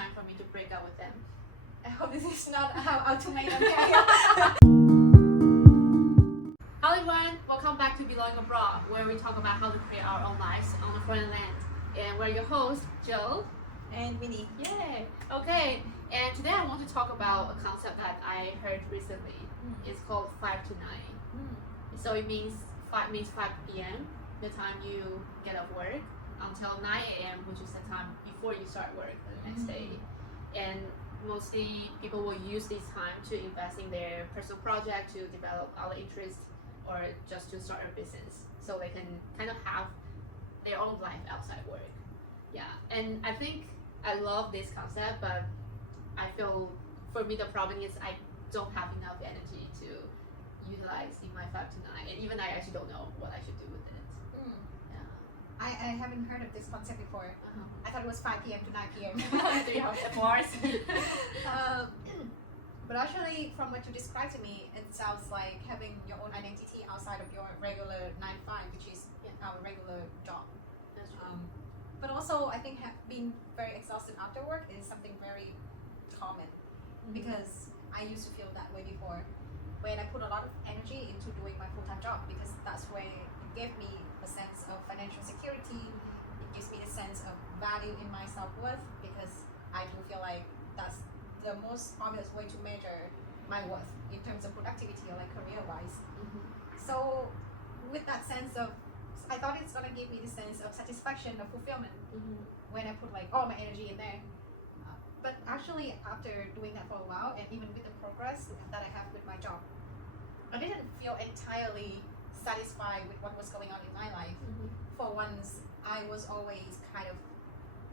time for me to break up with them. I hope this is not how ultimate. Hello everyone, welcome back to Belonging Abroad, where we talk about how to create our own lives on a foreign land. And we're your hosts, Jill And Winnie. Yay! Okay, and today I want to talk about a concept that I heard recently. It's called 5 to 9. So it means 5 p.m., the time you get off work, until 9 a.m., which is the time before you start work the next day. And mostly people will use this time to invest in their personal project, to develop other interests, or just to start a business, so they can kind of have their own life outside work. Yeah, and I think I love this concept, but I feel for me the problem is I don't have enough energy to utilize in my 5 to 9, and even I actually don't know what I should do with it. Yeah. I haven't heard of this concept before. I thought it was 5 p.m. to 9 p.m. Do you have more? But actually, from what you described to me, it sounds like having your own identity outside of your regular 9 to 5, which is our regular job. That's true. But also, I think being very exhausted after work is something very common, because I used to feel that way before, when I put a lot of energy into doing my full-time job, because that's where it gave me a sense of financial security. It gives me a sense of value in my self-worth, because I do feel like that's the most obvious way to measure my worth in terms of productivity or like career-wise. So with that sense of, I thought it's gonna give me the sense of satisfaction, of fulfillment, when I put like all my energy in there. But actually, after doing that for a while, and even with the progress that I have with my job, I didn't feel entirely satisfied with what was going on in my life. For once, I was always kind of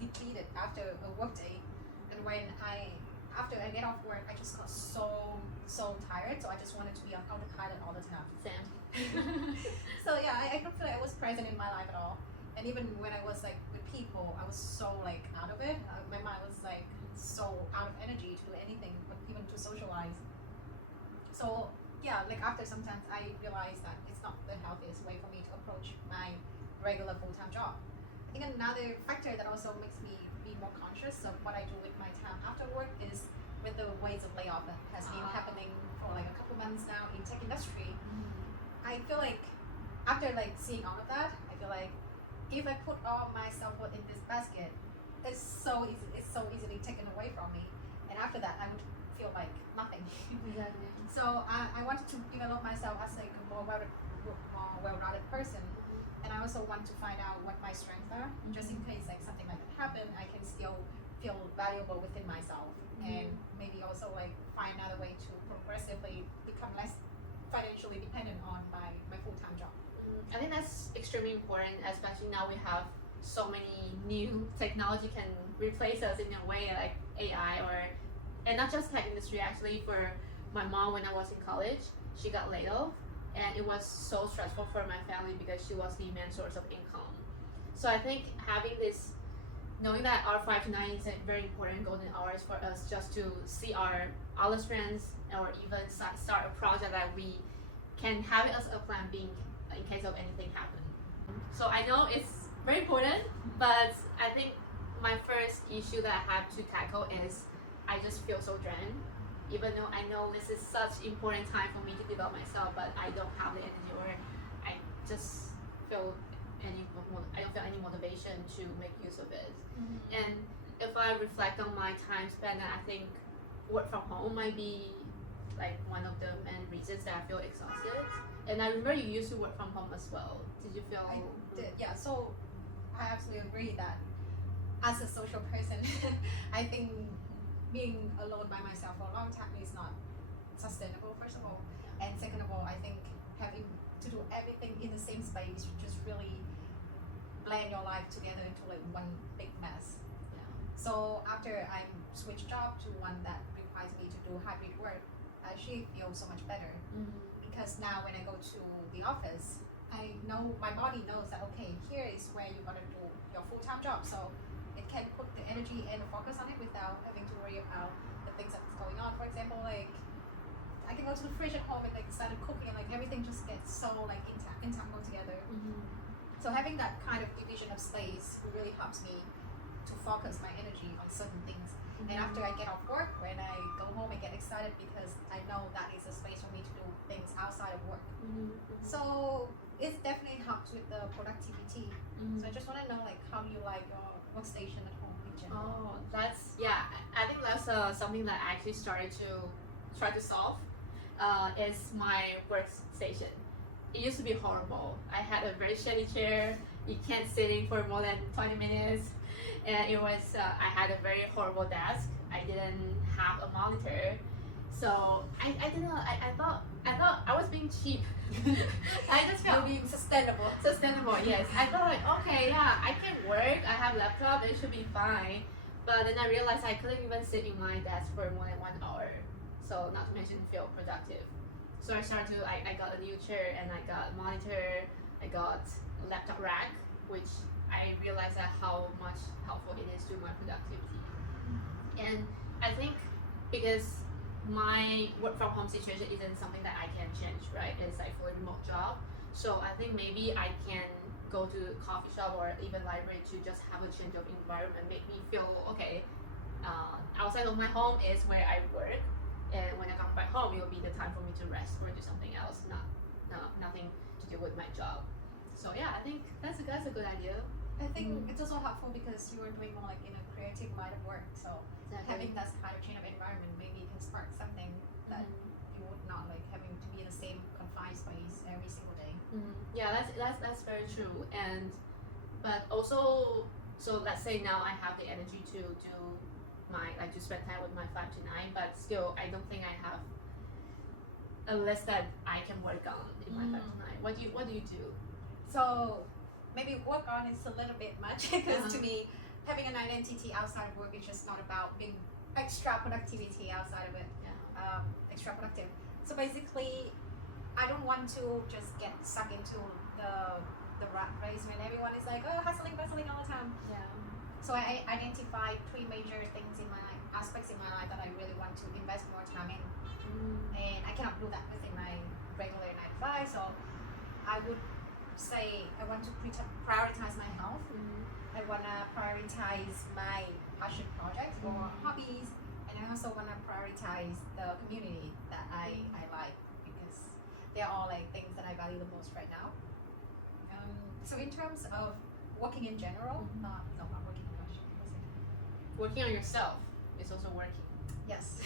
depleted after a work day, and after I get off work, I just got so tired, so I just wanted to be on autopilot all the time. Same. So yeah, I don't feel like I was present in my life at all. And even when I was like with people, I was so like out of it. My mind was like so out of energy to do anything, but even to socialize. So yeah, like after sometimes I realized that it's not the healthiest way for me to approach my regular full-time job. I think another factor that also makes me be more conscious of what I do with my time after work is with the waves of layoff that has been happening for like a couple months now in tech industry. I feel like after like seeing all of that, I feel like if I put all my self-worth in this basket, it's so easily taken away from me, and after that I would feel like nothing. Exactly. So I wanted to develop myself as like a more well-rounded person, and I also want to find out what my strengths are, just in case like something like that happen, I can still feel valuable within myself, and maybe also like find another way to progressively become less financially dependent on my full-time job. I think that's extremely important, especially now we have so many new technology can replace us in a way, like AI, and not just tech industry. Actually, for my mom, when I was in college, she got laid off, and it was so stressful for my family because she was the main source of income. So I think having this, knowing that our 5 to 9 is a very important golden hours for us just to see our other strengths, or even start a project that we can have it as a plan B in case of anything happen. So I know it's very important, but I think my first issue that I have to tackle is I just feel so drained, even though I know this is such important time for me to develop myself, but I don't have the energy, or I just feel I don't feel any motivation to make use of it. And if I reflect on my time spent, I think work from home might be like one of the main reasons that I feel exhausted. And I remember you used to work from home as well. Did you feel? I did, yeah. So I absolutely agree that as a social person, I think being alone by myself for a long time is not sustainable, first of all. And second of all, I think having to do everything in the same space just really blend your life together into like one big mess. So after I switched job to one that requires me to do hybrid work, I actually feel so much better, because now when I go to the office, I know my body knows that okay, here is where you're gonna do your full-time job, so it can put the energy and the focus on it without having to worry about the things that's going on. For example, like I can go to the fridge at home and like start cooking, and like everything just gets so like entangled together. So having that kind of division of space really helps me to focus my energy on certain things. And after I get off work, when I go home, I get excited because I know that is a space for me to do things outside of work. So it definitely helps with the productivity. So I just want to know like how you like your workstation at home in general. Oh, that's I think that's something that I actually started to try to solve. Is my workstation. It used to be horrible. I had a very shitty chair. You can't sit in for more than 20 minutes, and it was I had a very horrible desk. I didn't have a monitor, so I didn't know. I thought I was being cheap. I just felt Being sustainable. sustainable. Yes, I thought like okay, yeah, I can work. I have laptop. It should be fine. But then I realized I couldn't even sit in my desk for more than 1 hour. So not to mention feel productive. So I started to I got a new chair and I got a monitor. I got a laptop rack, which I realized that how much helpful it is to my productivity. And I think because my work from home situation isn't something that I can change, right? It's like fully remote job. So I think maybe I can go to a coffee shop or even library to just have a change of environment, make me feel okay. Outside of my home is where I work, and when I come back home, it will be the time for me to rest or do something else, nothing to do with my job. So yeah, I think that's a good idea. I think it's also helpful because you are doing more like in a creative line of work. So having that kind of change of environment maybe can spark something that you would not like having to be in the same confined space every single day. Yeah, that's very true. And but also, so let's say now I have the energy to do to spend time with my 5 to 9, but still I don't think I have a list that I can work on in my 5 to 9. What do you do? So maybe work on is a little bit much because to me, having an identity outside of work is just not about being extra productivity outside of it. Extra productive. So basically, I don't want to just get stuck into the rat race when everyone is like, oh, hustling all the time. So I identified 3 major things in my aspects in my life that I really want to invest more time in, and I cannot do that within my regular 9 to 5. So I would say I want to prioritize my health. I want to prioritize my passion projects or hobbies, and I also want to prioritize the community that I like because they're all like things that I value the most right now. So in terms of working in general, no, not working in much. Working on yourself is also working. Yes.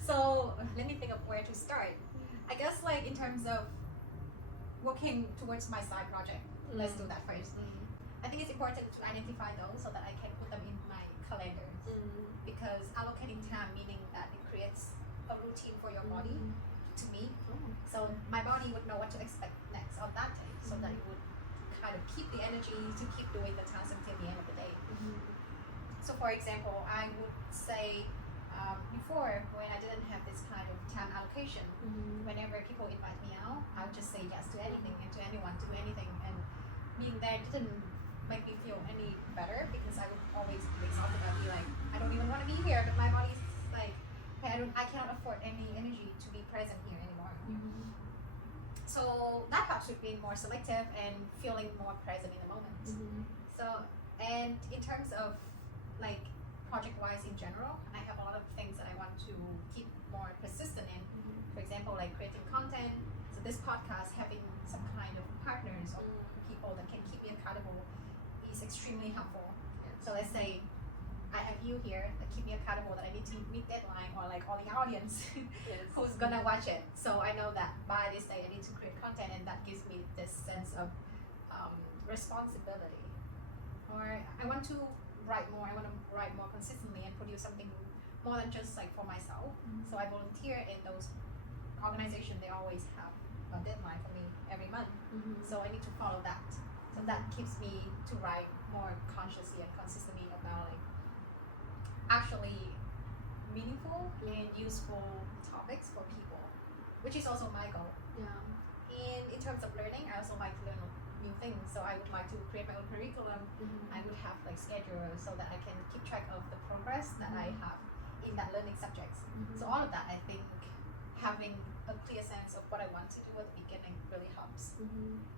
So let me think of where to start. I guess like in terms of working towards my side project, let's do that first. I think it's important to identify those so that I can put them in my calendar. Because allocating time meaning that it creates a routine for your body to me. So my body would know what to expect next on that day, so that it would kind of keep the energy to keep doing the task until the end of the day. So for example, I would say before when I didn't have this kind of time allocation, whenever people invite me out, I would just say yes to anything and to anyone, to do anything, and being there didn't make me feel any better because I would always be exhausted. I'd be like, I don't even want to be here, but my body's like, okay, I cannot afford any energy to be present here anymore. So that helps with being more selective and feeling more present in the moment. So, and in terms of like project-wise in general, I have a lot of things that I want to keep more persistent in. For example, like creating content. So this podcast, having some kind of partners or people that can keep me accountable is extremely helpful. So let's say I have you here that keep me accountable, that I need to meet deadline, or like all the audience who's gonna watch it. So I know that by this day I need to create content, and that gives me this sense of responsibility. Or I want to write more. I want to write more consistently and produce something more than just like for myself. So I volunteer in those organizations. They always have a deadline for me every month. So I need to follow that. So that keeps me to write more consciously and consistently about like actually meaningful and useful topics for people, which is also my goal. And in terms of learning, I also like to learn new things. So I would like to create my own curriculum. I would have like schedules so that I can keep track of the progress that I have in that learning subjects. So all of that I think having a clear sense of what I want to do at the beginning really helps.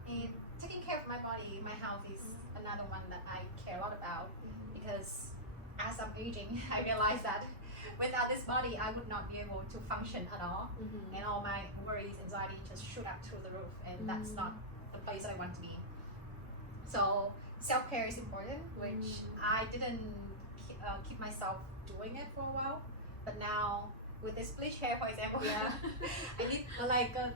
And taking care of my body, my health is another one that I care a lot about, because as I'm aging, I realize that without this body, I would not be able to function at all, and all my worries, anxiety just shoot up through the roof, and that's not the place I want to be. So self-care is important, which I didn't keep myself doing it for a while, but now with this bleach hair, for example, I need like a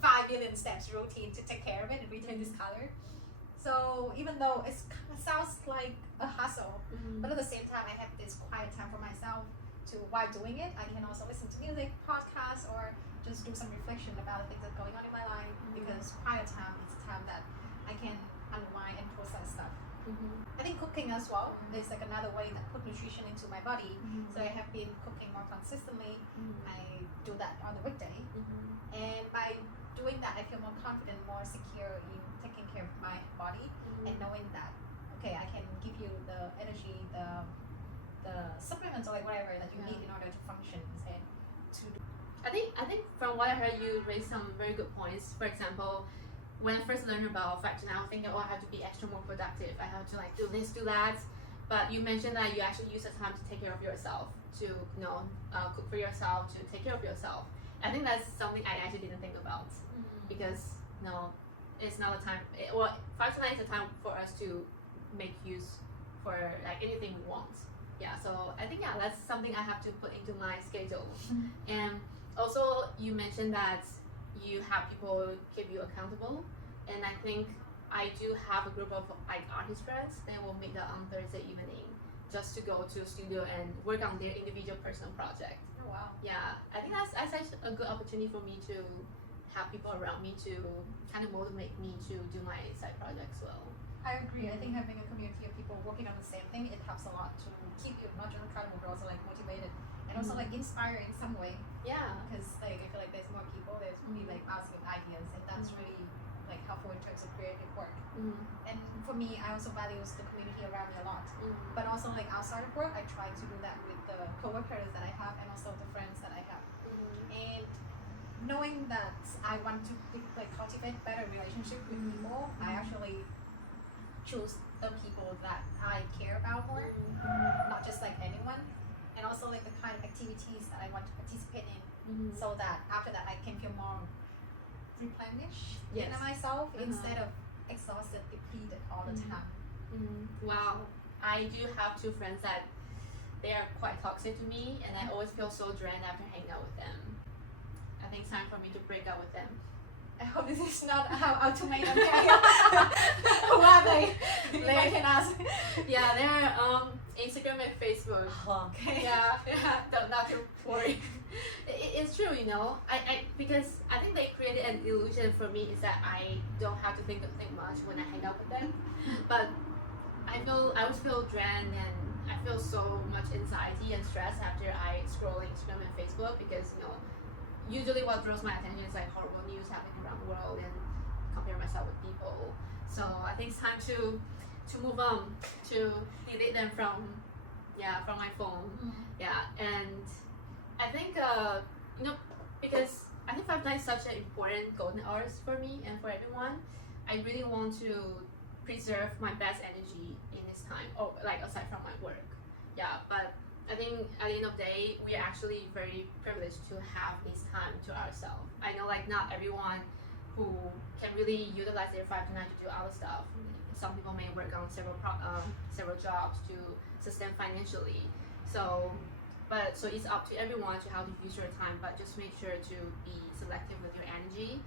5 billion steps routine to take care of it and retain this color. So even though it sounds like a hustle, but at the same time, I have this quiet time for myself. To while doing it, I can also listen to music, podcasts, or just do some reflection about the things that are going on in my life. Because quiet time is a time that I can unwind and process stuff. I think cooking as well is like another way that put nutrition into my body. So I have been cooking more consistently. I do that on the weekday, and by doing that, I feel more confident, more secure in taking care of my body, and knowing that okay, I can give you the energy, the supplements or like whatever that you need in order to function and to do. I think from what I heard, you raised some very good points. For example, when I first learned about 5 to 9, I was thinking, oh, I have to be extra more productive. I have to like do this, do that. But you mentioned that you actually use the time to take care of yourself, to cook for yourself, to take care of yourself. I think that's something I actually didn't think about, because it's not a time. 5 to 9 is a time for us to make use for like anything we want. Yeah, so I think that's something I have to put into my schedule. And also you mentioned that you have people keep you accountable, and I think I do have a group of like artist friends that will meet up on Thursday evening just to go to studio and work on their individual personal project. Oh wow. Yeah, I think that's actually a good opportunity for me to have people around me to kind of motivate me to do my side projects well. I agree. I think having a community of people working on the same thing, it helps a lot to keep you not just accountable but also like motivated and also like inspire in some way. Yeah, Because like I feel like there's more people, there's really like asking ideas, and that's really like helpful in terms of creative work. And for me, I also value the community around me a lot. But also like outside of work, I try to do that with the coworkers that I have and also the friends that I have. And knowing that I want to like cultivate better relationship with people, I actually choose the people that I care about more, not just like anyone, and also like the kind of activities that I want to participate in, so that after that I can feel more replenished in myself instead of exhausted, depleted all the time. Wow, I do have 2 friends that they are quite toxic to me, and I always feel so drained after hanging out with them. I think it's time for me to break up with them. I hope this is not how ultimatum. Who are they? I can ask. Yeah, they're Instagram and Facebook. Okay. Yeah, not to worry. It's true, I because I think they created an illusion for me is that I don't have to think much when I hang out with them, but I always feel drained, and I feel so much anxiety and stress after I scroll Instagram and Facebook, because usually what draws my attention is like horrible news happening around the world and compare myself with people. So I think it's time to move on, to delete them from my phone. Yeah, and I think because I think 5 is such an important golden hours for me and for everyone. I really want to preserve my best energy in this time, or like aside from my work. Yeah, but I think at the end of the day, we are actually very privileged to have this time to ourselves. I know like not everyone who can really utilize their 5 to 9 to do other stuff. Some people may work on several jobs to sustain financially. So it's up to everyone to how to use your time, but just make sure to be selective with your energy,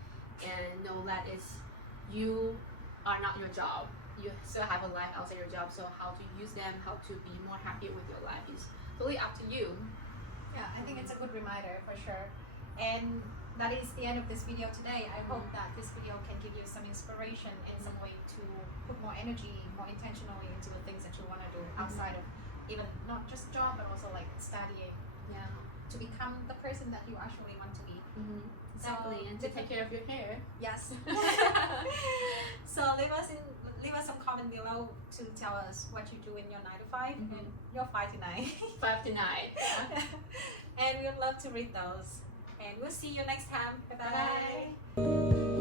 and know that you are not your job. You still have a life outside your job, so how to use them, how to be more happy with your life is totally up to you. Yeah, I think it's a good reminder for sure. And that is the end of this video today. I hope that this video can give you some inspiration in some way to put more energy, more intentionally into the things that you want to do outside of even not just job, but also like studying. Yeah. To become the person that you actually want to be. Exactly, and to take care of your hair. Yes. So leave us some comment below to tell us what you do in your 9 to 5 and your 5 to 9. 5 to 9. And we would love to read those. And we'll see you next time. Bye bye. Bye.